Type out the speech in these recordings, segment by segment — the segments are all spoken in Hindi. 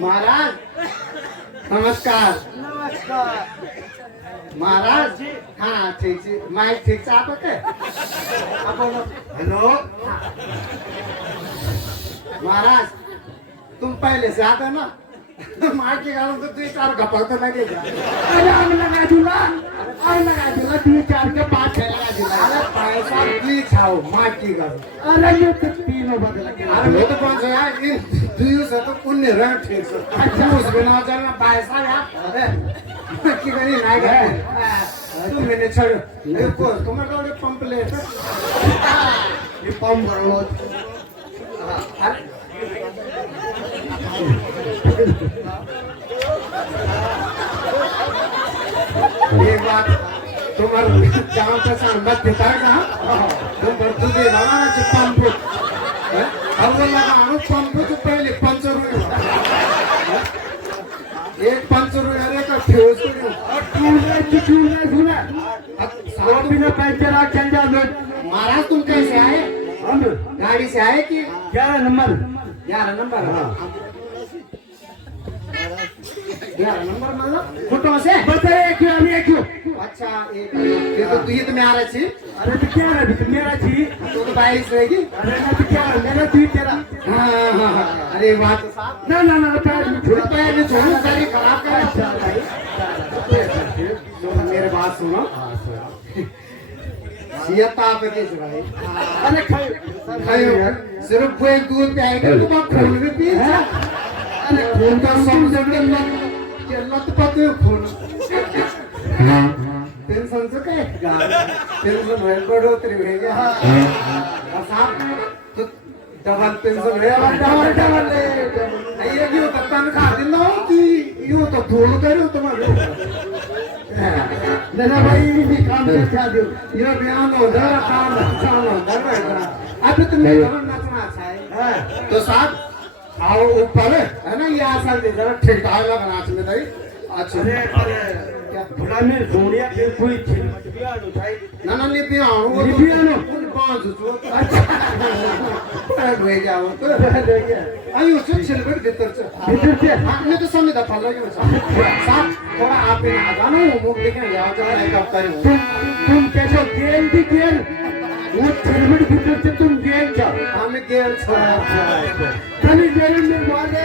महाराज नमस्कार। नमस्कार महाराज हाँ ठीक है माइक ठीक से आप के आप बोलो हेलो। महाराज तुम पहले से आते ना माइक के गालों तो 2-4 गप्पा तो लगेगा। अरे आग लगा दूंगा तीन चार के 5 6 लगा दूंगा। अरे पैसा प्लीज खाओ माइक की गालों। अरे ये तो तीनों बदल के अरे मैं तो कौन सा यार इन दुइयों से तो पुण्य रह ठीक से। अच्छा उस बिना चलना पैसा यार अरे की गनी नहीं गए तुम मैंने छोड़ देखो तुम्हारे को पंप ले ये पंप भरो। अरे एक बात तुम्हारे जहाँ पे संबंध देता है कहाँ तुम बर्तन दे लगाना चाहिए पंप अब वो लगाना पंप तो पहले 5 रुपये एक 5 रुपये अरे का फ्यूज और ट्यूब सुना वो बिना पैसे चल जा। महाराज तुम कैसे आए? हम गाड़ी से आए कि 11 नंबर 11 नंबर? हाँ 11 नंबर मतलब फोटो से बताए क्यों हमें क्यों? अच्छा एक ये तो मैं आ रहा थी। अरे तो क्या है तो मेरा थी तो 22 रहेगी। अरे ना तो क्या मेरा थी तेरा। हाँ अरे बात ना पैर में छोड़ पैर में छोड़ो गाड़ी खराब कर मेरे बात सुनो सियता पे कैसे भाई? अरे खाओ सिर्फ कोई दूध पियाएगा तो बात खून भी पी। अरे खून का समझ के लत पते खून टेंशन से क्या टेंशन है बढ़ोतरी हो गया। और साहब तो डबल टेंशन है डबल ये क्यों तनख्वाह दिन ना कि यूं तो धूल करो तुम्हारे ना भाई भी काम कर दो ये बयान हो रहा काम हो रहा अभी तुमने नचना अच्छा है तो साहब आओ ऊपर है ना ये आसन दे जरा ठीक ठाक लगा नाच में भाई। अच्छा क्या थोड़ा में सोनिया के कोई छिलमटिया उठाई ना ना नहीं पियानो वो तो पियानो पांच जो अच्छा हो जाओ तो आयो से छिलबट भीतर से आपने तो समय दफा लगे साहब थोड़ा आप इन आगानो मुख देखें जाओ जरा एक हफ्ता तुम कैसे गेल भी गेल वो छिलबट भीतर से तुम गेल जाओ हमें गेल छोड़ा कभी गेल में वाले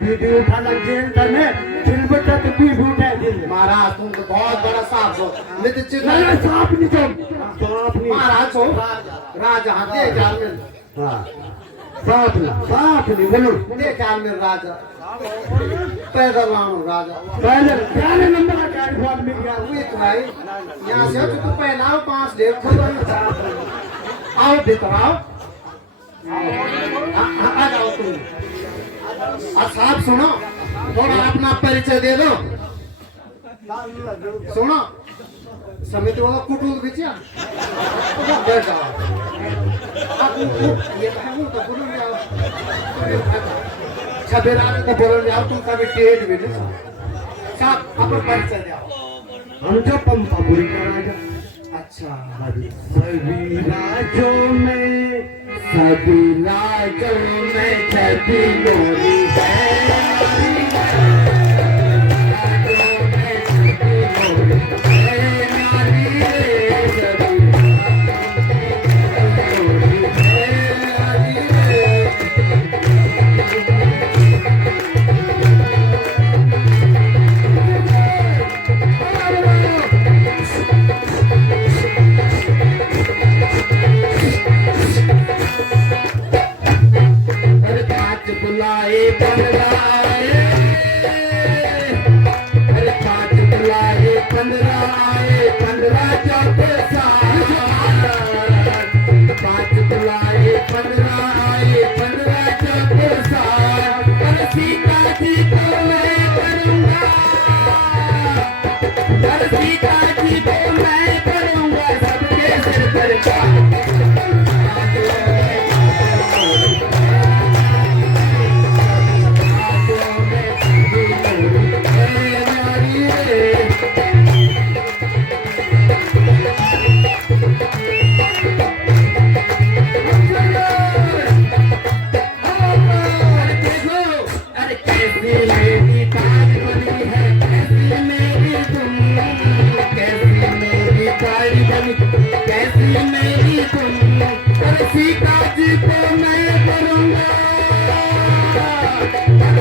वीडियो उठाना गेल करने छिलबट तो भी उठा दिल महाराज तुम तो बहुत बड़ा साहब हो मैं तो चिल्ला सांप नहीं सांप नहीं महाराज हो राजा हाँ दे चार में हाँ सांप नहीं बोलो दे चार में राजा पैदल आऊं राजा पहले पहले नंबर का कार्ड मिल गया वही तो भाई यहाँ से तो पहनाओ 5 डेढ़ खुद आओ भीतर आओ आ जाओ तुम। अच्छा आप सुनो थोड़ा अपना परिचय दे दो। सुनो समिति वाला कुटुल बिचिया बैठ जाओ आप ये कहूँ तो बोलो छबेरा में तो बोलो जाओ तुम कभी टेट भी नहीं साहब अपना परिचय दो। हम जो पंपा पूरी करा जा। अच्छा सभी राज्यों में छठी लोरी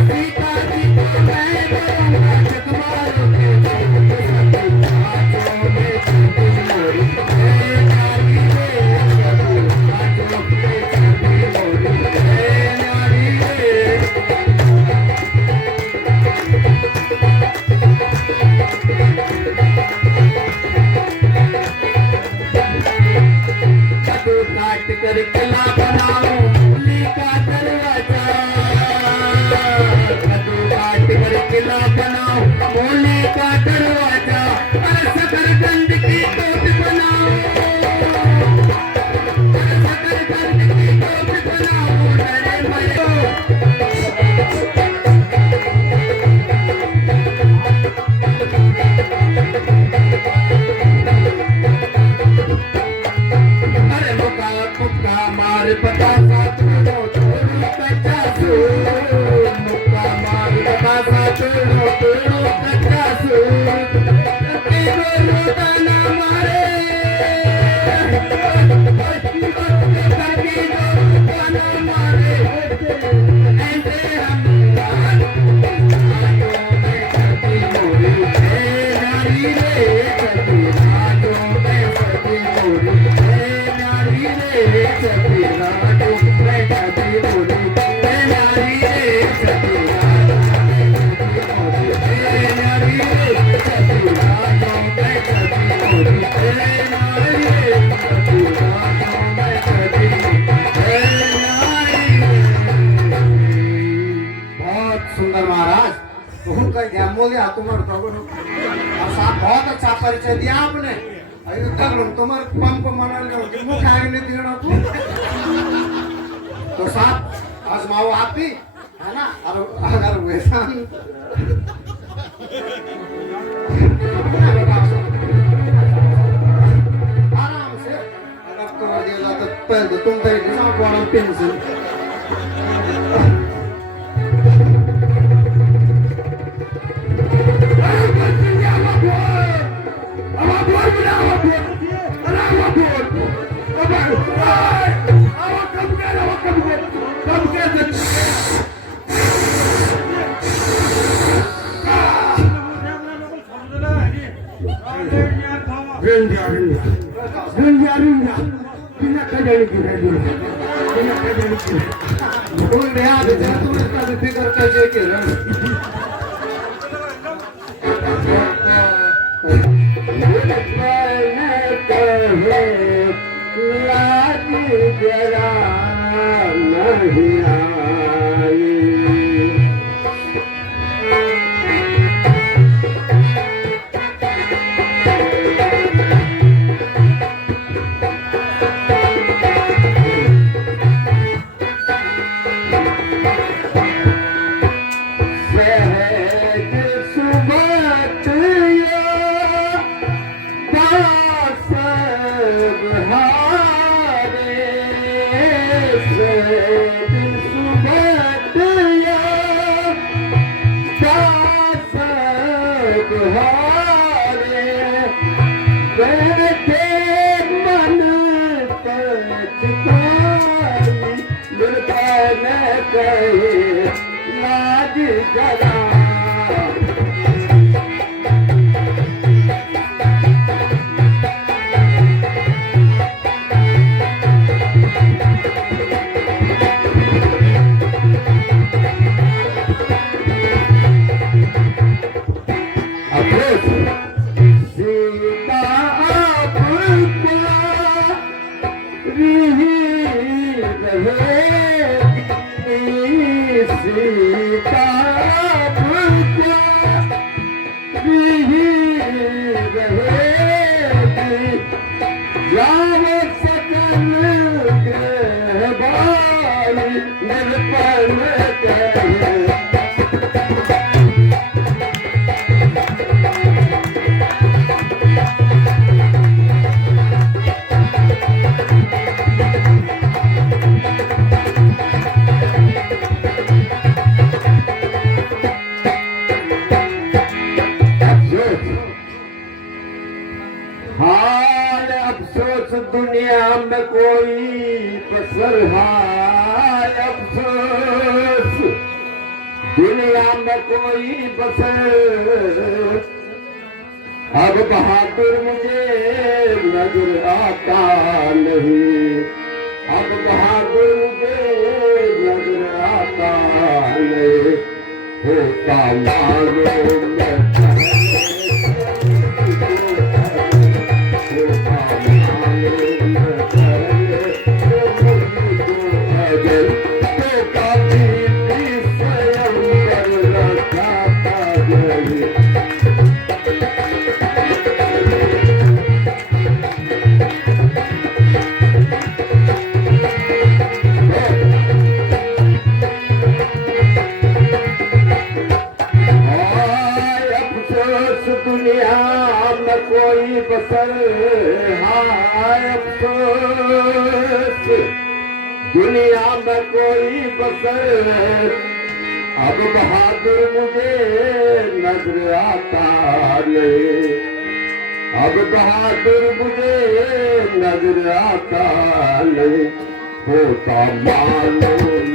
सीता जी को मैं करूंगा जगमारो के हाथों में छुपी मोरी नारी रे सभी हाथों में छुपी मोरी नारी रे कदू काट कर किला बनाऊं मूली का दरवाजा कदू काट कर किला बनाऊं मूली का दरवाजा अरे शकरकंद की तोप बनाऊं अरे शकरकंद की तोप बनाऊं डरे मरे अरे मुका मुक्का मार बतासा तोड़ो तोड़ो कच्चा सूर मुक्का मार बतासा तोड़ो तोड़ो कच्चा सूर तेरो रोदना मारे करके जो रोदना मारे ऐसे हम रातों में सती मोरी है नारी रे सती रातों में सती मोरी है नारी रे सती रातों में सती मोरी है नारी रे सती रातों में सती मोरी है नारी रे सती रातों में सती मोरी है नारी रे सती रातों में सती है नारी बहुत सुंदर महाराज तुम कहीं ध्यान बोलिए तुम्हारे प्रभु और साहब बहुत अच्छा परिचय दिया आपने अरे कर लो तुम्हारे पंप मना लो मुख आगे नहीं दिया आपको तो साहब आजमाओ आप ही है ना और अगर वैसा आराम से अगर कर दिया जाता तो पहले तुम तो एक साथ वाला पेंसिल तुम बिहार तुम इसका फिक्र कैसे कर लाज जरा नहीं आई लाज जरा सीता जावे सकल बाली निर्पण करे हाल अफसोस दुनिया में कोई पसर हाल अफसोस दुनिया में कोई बसर अब बहादुर मुझे नजर आता नहीं, अब बहादुर मुझे नजर आता नहीं, होता मालूम कोई बसर, हाय अफसोस दुनिया में कोई बसर अब बहादुर मुझे नजर आता नहीं, अब बहादुर मुझे नजर आता नहीं, होता मालूम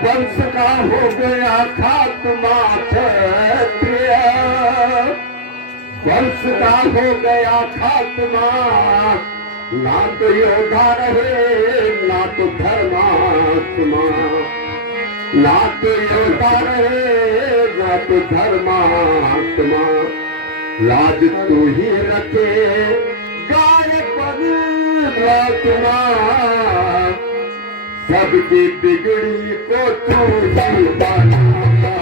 वंश का हो गया खात्मा, क्षत्रिय वंश का हो गया खात्मा, ना तो योद्धा रहे ना तो धर्मात्मा, ना तो योद्धा रहे ना तो धर्मात्मा, लाज तू ही रखे गाय पर रात्मा, सबकी बिगड़ी को तू ही बनाता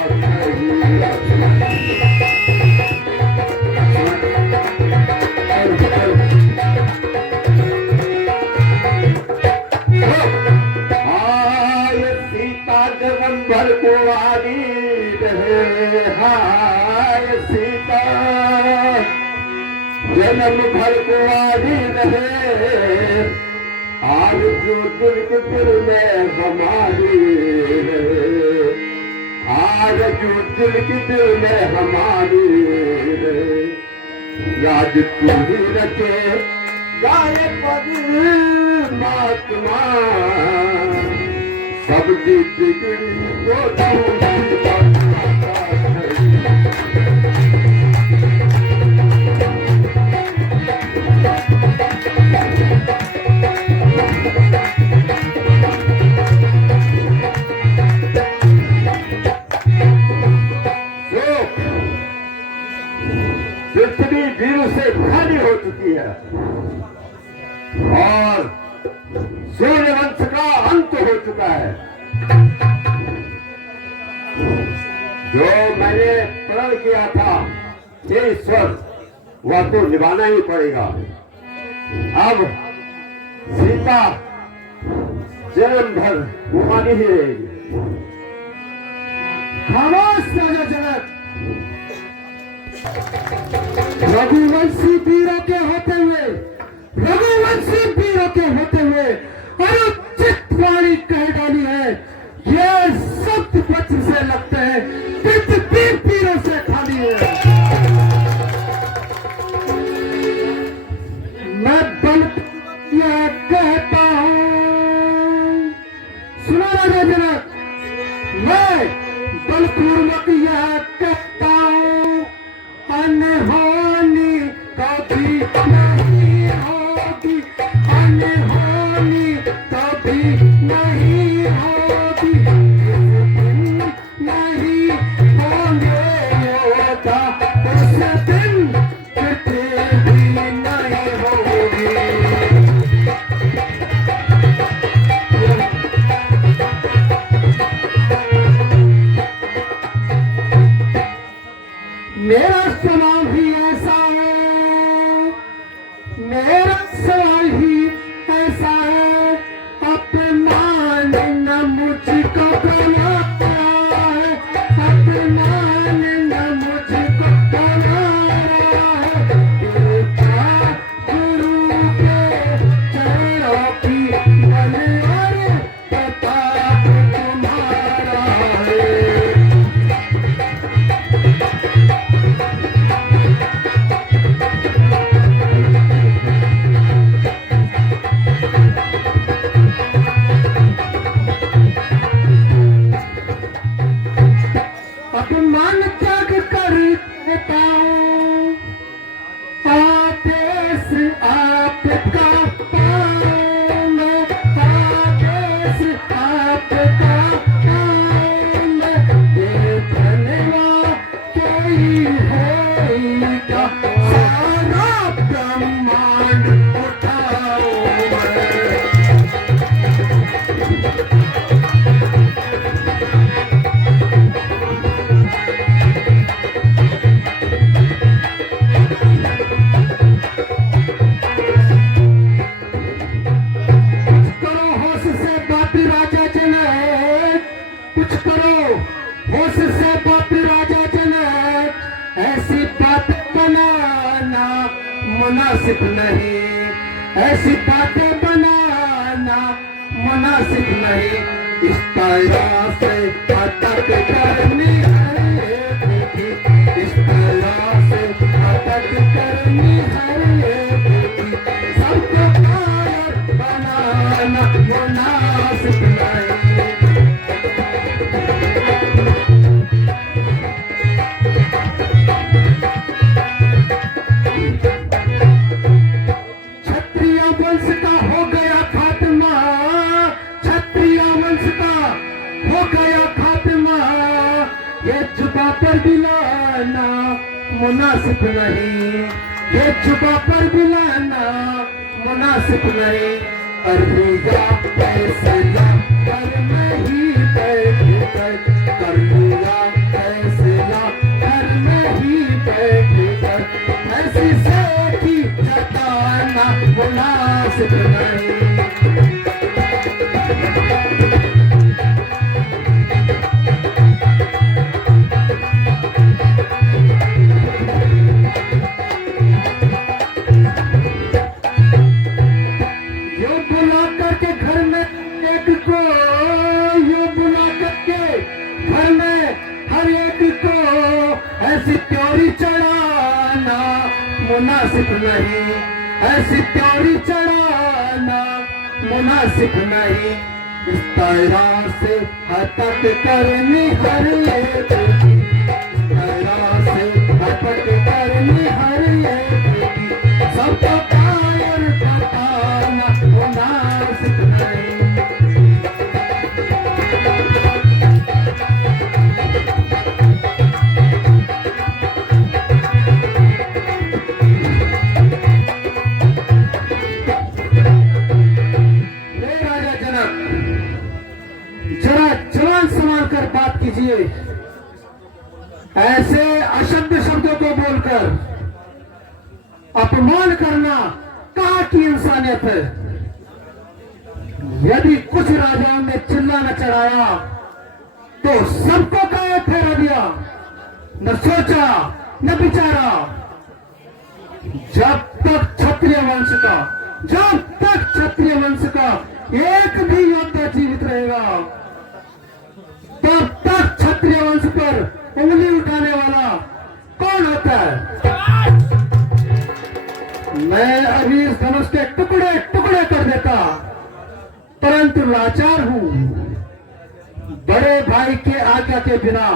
हाय सीता जन्म भर कुंवारी रहे, हाय सीता जन्म भर कुंवारी रहे, आज जो दिल के दिल में हमारी है, आज जो दिल के दिल में हमारी है, याद तू ही रखे गाय पर महात्मा, सबकी बिगड़ी को तू ही बनाता पृथ्वी वीर से खाली हो चुकी है और सूर्य वंश का अंत हो चुका है। जो मैंने प्रण किया था ये ईश्वर वह तो निभाना ही पड़ेगा। अब सीता जन्म भर घुमानी ही रहेगी। खामोश राजा जनक, रघुवंशी वीरों के होते हुए, रघुवंशी वीरों के होते हुए अनुचित वाणी कह डाली है। ये शब्द वज्र से लगते हैं, पृथ्वी वीरों से खाली है। मैं बल यह कहता हूँ, सुनो राजा जनक, मैं बलपूर्वक यह कहता हूँ, अनहोनी कभी नहीं होगी, अनहोनी कभी नहीं होगी, नहीं होंगे योद्धा उस दिन पृथ्वी नहीं होगी। मेरा सवाल ही ऐसा है, मेरा सवाल ही ऐसा है, अपने मुनासिब नहीं, ऐसी बातें बनाना मुनासिब नहीं। इस तरह से अटक करनी है बेटी, इस तरह से अटक करनी है बेटी, सबको कायर बनाना मुनासिब नहीं। क्षत्रिय वंश का हो गया खात्मा, क्षत्रिय वंश का हो गया खात्मा, ये जुबा पर बिलाना मुनासिब नहीं, ये जुबा पर बिलाना मुनासिब नहीं। अरुया फैसला कर में ही बैठ कर, कर लिया फैसला घर में ही बैठ कर, ऐसी सेठी जताना मुनासिब नहीं। यो बुला करके घर में एक को, यो बुला करके घर में हर एक को ऐसी त्योरी चढ़ाना मुनासिब नहीं, ऐसी त्योरी चढ़ाना मुनासिब नहीं। इस तरह से हटक करनी हर एक की, इस तरह से हटक करनी हर एक की, सबको कायर बताना मुनासिब नहीं। राजा जनक, जरा जवान संभाल कर बात कीजिए। ऐसे अशब्द शब्दों को बोलकर अपमान करना कहाँ की इंसानियत है। यदि कुछ राजाओं ने चिल्ला न चढ़ाया तो सबको काहे फेरा दिया, न सोचा न विचारा। जब तक क्षत्रिय वंश का, जब तक क्षत्रिय वंश का एक भी योद्धा जीवित रहेगा, तब तक क्षत्रिय वंश पर उंगली उठाने वाला कौन होता है। मैं अभी इस धनुष के टुकड़े टुकड़े कर देता, परंतु लाचार हूं। बड़े भाई के आज्ञा के बिना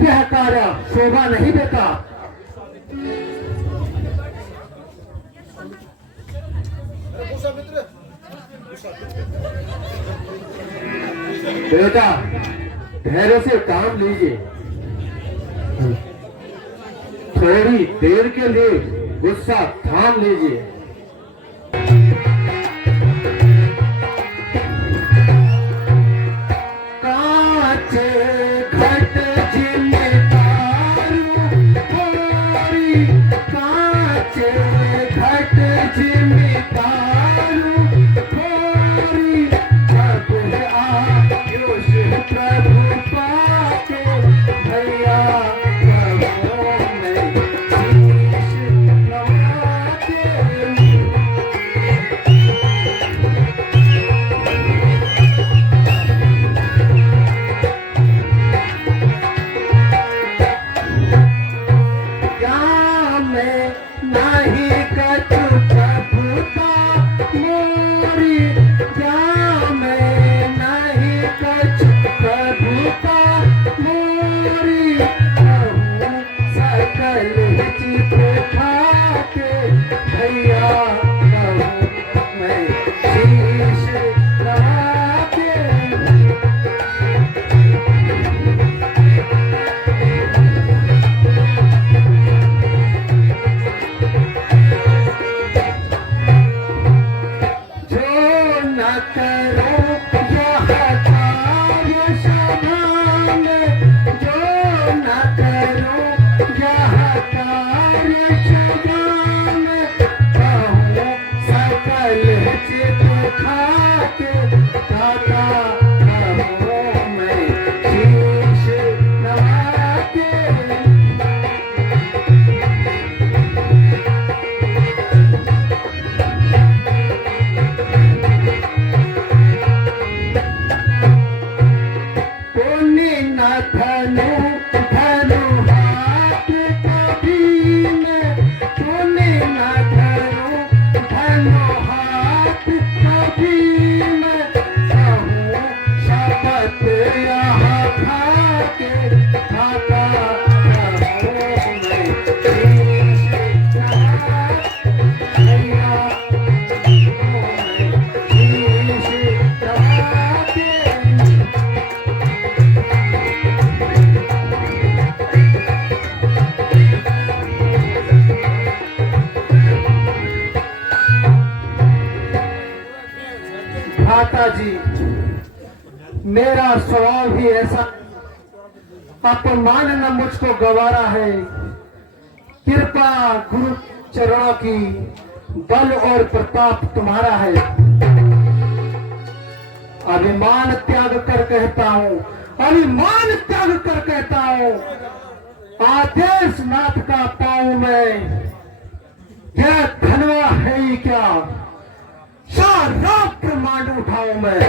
यह कार्य शोभा नहीं देता। बेटा धैर्य से काम लीजिए, थोड़ी देर के लिए गुस्सा थाम लीजिए। कांचे घट जिम्मेदारू थोड़ी, कांचे घट जिम्मेदारू थोड़ी, अब आयुष प्रभु पाके भैया प्रभु में शीश नवाते। क्या मैं नहीं कछु प्रभुता मोरी, क्या मैं नहीं कछु प्रभुता मोरी, कहूँ सकल चित खाके भैया कहूँ मैं शीश नवाके। जो न करो यह कार्य सभा में, जो न करो यह कार्य सभा में, कहूँ सकल चित खाके दाता कहूँ मैं शीश नवाके। भ्राता जी, मेरा स्वभाव ही ऐसा, अपमान न मुझको गवारा है। कृपा गुरु चरणों की, बल और प्रताप तुम्हारा है। अभिमान त्याग कर कहता हूं, अभिमान त्याग कर कहता हूं, आदेश नाथ का पाऊं मैं। क्या धनवा है ही क्या, सारा ब्रह्मांड उठाऊं मैं।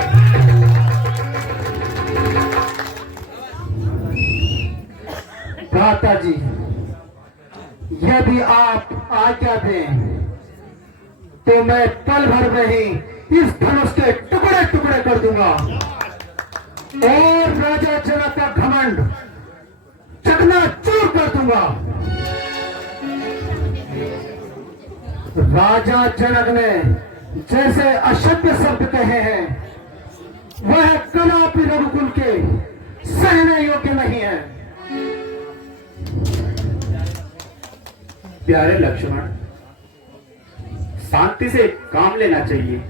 भ्राता जी, यदि आप आज्ञा दें तो मैं पल भर में ही इस धनुष के टुकड़े टुकड़े कर दूंगा और राजा जनक का घमंड चकनाचूर कर दूंगा। राजा जनक ने जैसे अशब्द शब्द कहे हैं, वह कदापि रघुकुल के सहने योग्य नहीं है। प्यारे लक्ष्मण, शांति से काम लेना चाहिए।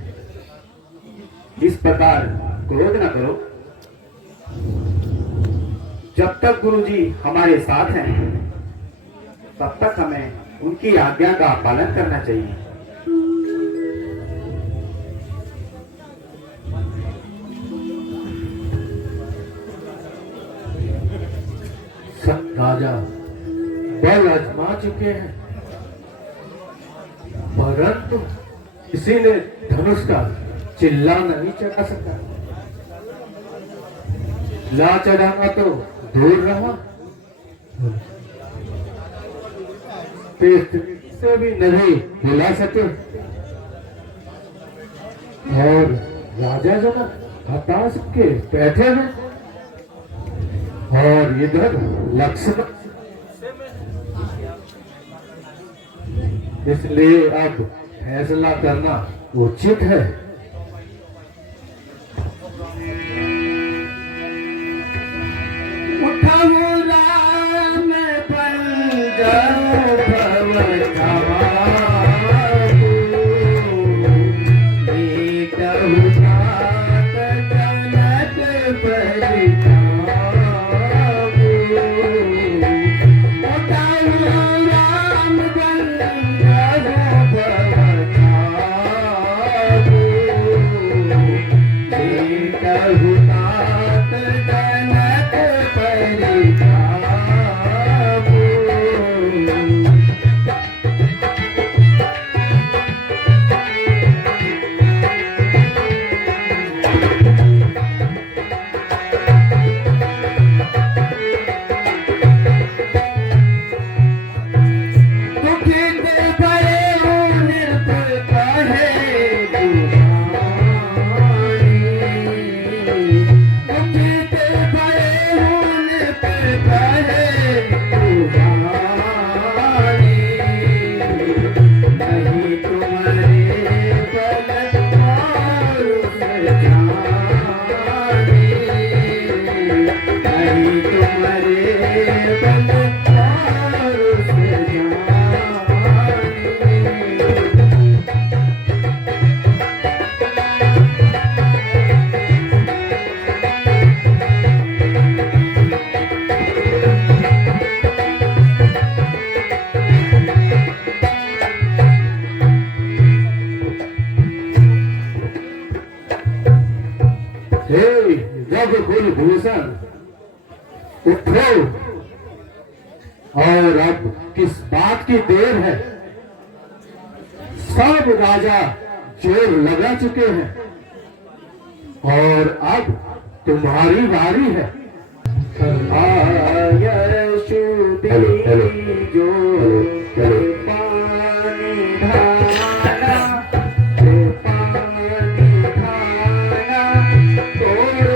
इस प्रकार क्रोध न करो। जब तक गुरुजी हमारे साथ हैं, तब तक हमें उनकी आज्ञा का पालन करना चाहिए। सब राजा बल आजमा चुके हैं, परंतु किसी ने धनुष का चिल्ला नहीं चढ़ा सका। ला चढ़ाना तो दूर रहा, से भी नहीं हिला सके। और राजा जनक हताश के बैठे हैं और इधर लक्ष्मण। इसलिए अब फैसला करना उचित है। उठाओ राम पंजरो भव जवाबु, एकहु तात जनक परितापु। उठाओ राम पंजरो भव जवाबु, एकहु तात जनक परितापु। दुखित भयो निर्भय कहे दुहाई, दुखित भयो निर्भय कहे दुहाई। नहीं तुम्हारे बल मारुत जानी, नहीं तुम्हारे बल मारुत जानी। हे रघुकुल भूषण, उठो। और अब किस बात की देर है? सब राजा जोर लगा चुके हैं और अब तुम्हारी बारी है। जो पानी धारा, पानी धारा, तोड़ो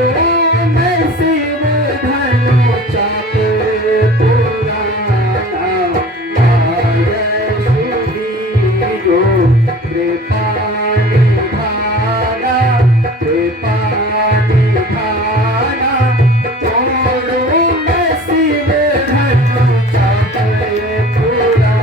मैं शिव धनु चापे पुराना। आय सुधी जो पानी धारा, पानी धारा, तोड़ो मैं शिव धनु चापे पुराना।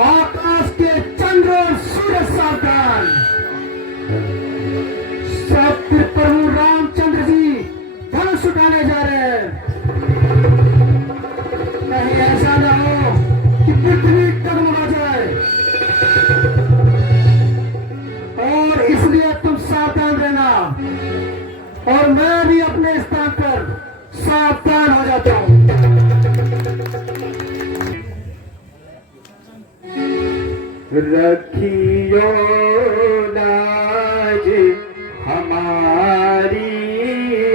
आकाश के चंद्र और सूरज सावधान। सब प्रभु रामचंद्र जी धनुष उठाने जा रहे हैं। कहीं ऐसा ना हो कि पृथ्वी डगमगा जाए, और इसलिए तुम सावधान रहना, और मैं भी अपने स्थान पर सावधान हो जाता हूं। रखियो लाज हमारी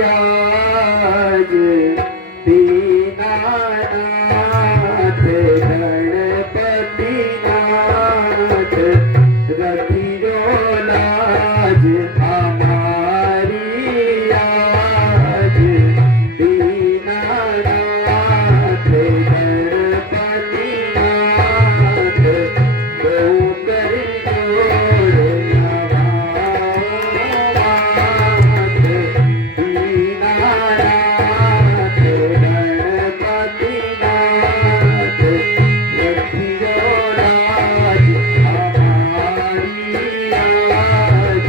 आज, दीनानाथ गणपति नाथ। रखियो लाज हमारी आज, दीनानाथ गणपति नाथ। दो कर जोड़ नवानाथ, दीनानाथ गणपति नाथ। रखियो लाज हमारी आज,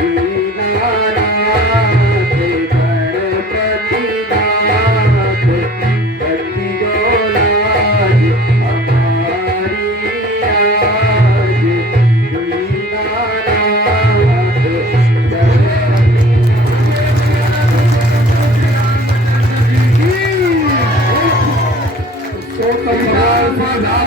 दीनानाथ गणपति नाथ। रखियो लाज हमारी आज, दीनानाथ माला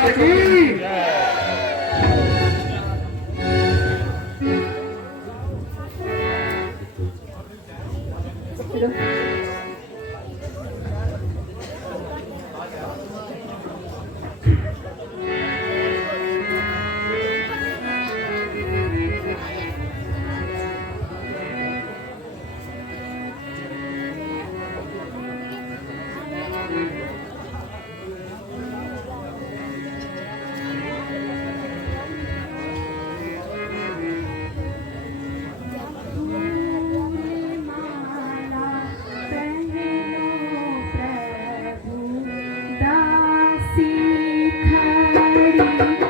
पहनो प्रभु, दासी खड़ी